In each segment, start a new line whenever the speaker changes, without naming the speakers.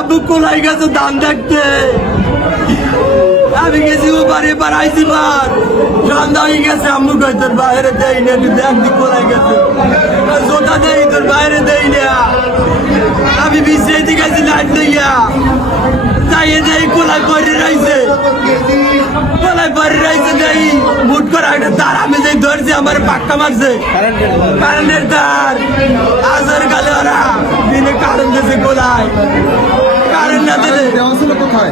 আব্বু কোলাই গেছে ধান দেখতে? আমি গেছি ও বাড়ি বাড়াইছি বার। সন্ধ্যা হয়ে গেছে, আম্মু কই তোর বাইরে দেই না, তুই দেখ দি কোলাই গেছে। জোতা দেই, তোর বাইরে দেই না। আমি বিছে দিকে গেছি লাইট লইয়া। তাই দেই কোলাই পরে রইছে। কোলাই পরে রইছে দেই। মুট করে একটা তার আমি যেই ধরছি, আমার পাক্কা মারছে। কারেন্টের তার আজের গালে ওরা দিনে কারেন্ট দিয়েছে কোলাই কারেন্ট না দিলে?
দেওয়া ছিল কোথায়?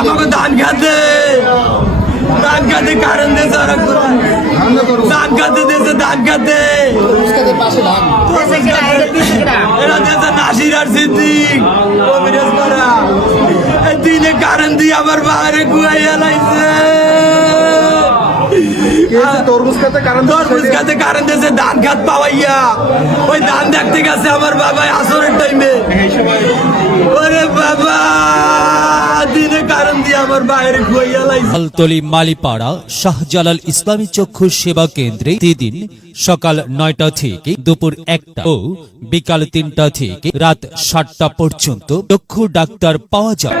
আমাকে ধান খাতে। ধান খাতে কারণ দিয়েছে ওরা কোথায়?
ধারণা করো
ধান খাতে দিয়েছে ধান খাতে।
পাশে
এরা দিয়েছে নাসির আর সিদ্দিক। অভিনেশ করা দিনে কারণ দিয়ে আমার বাইরে গুয়াইয়া লাইছে।
তরমুজ খাতে কারণ
তরমুজ খাতে কারণ দিয়েছে ধান খাত পাওয়াইয়া। ওই ধান দেখতে গেছে আমার বাবা আসরের টাইমে ওরে বাবা দিনে কারণ দিয়ে আমার বাইরে গুয়াইয়া লাইছে।
হালতলি মালিপাড়া শাহজালাল ইসলামী চক্ষু সেবা কেন্দ্রে প্রতিদিন সকাল নয়টা থেকে দুপুর একটা ও বিকাল তিনটা থেকে রাত সাতটা পর্যন্ত চক্ষু ডাক্তার পাওয়া যায়।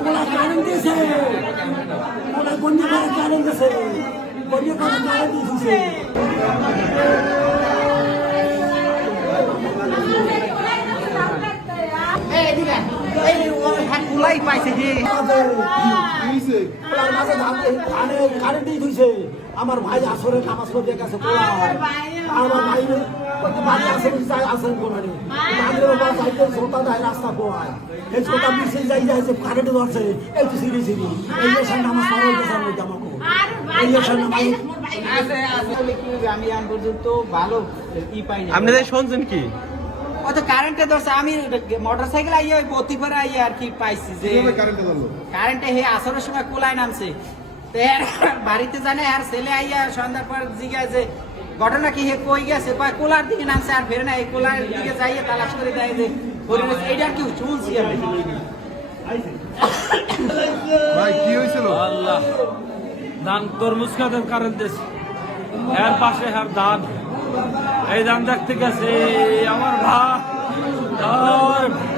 ওরা কারেন্ট দিয়েছে ওরা বন্যা করে কারেন্ট দিয়েছে বন্যা করে কারেন্ট দিয়েছে ওনার মাঝে ধান- আমার ভাই আসরে নামাজ পড়তে গেছে। আমার ভাই বলতে বাড়ি আসে যাই আসেন কোনারে তাদের ওপর যাইতে শ্রোতা দেয় রাস্তা পোয়ায় এই শ্রোতা মিশে যাই যাইছে কারেন্ট ধরছে। এই তো সিঁড়ি সিঁড়ি। এই যে সামনে আমার সরল দেশের মধ্যে এই যে সামনে
কি হবে, আমি পর্যন্ত ভালো ই পাই
আপনাদের শুনছেন কি?
তো কারেন্টে ধরছে আমি মোটর সাইকেল আইয়া ওই বতি করে আইয়া আর কি পাইছি যে
কারেন্টে ধরলো?
কারেন্টে হে আসরের সময় কোলায় নামছে। তো বাড়িতে জানে আর ছেলে আইয়া সন্ধ্যার পর জিজ্ঞাসা যে ঘটনা কি হে কই গেছে? কয় কোলার দিকে নামছে আর ফেরে না এই কোলার দিকে যাইয়ে তালাশ করে দেয় যে হরিণ এইটা কি শুনছি আমি।
ভাই কি হয়েছিল?
আল্লাহ। ধান তরমুজ খাতের কারণ দেশ এর পাশে আর ধান এই দাম দেখতে গেছে আমার ভাই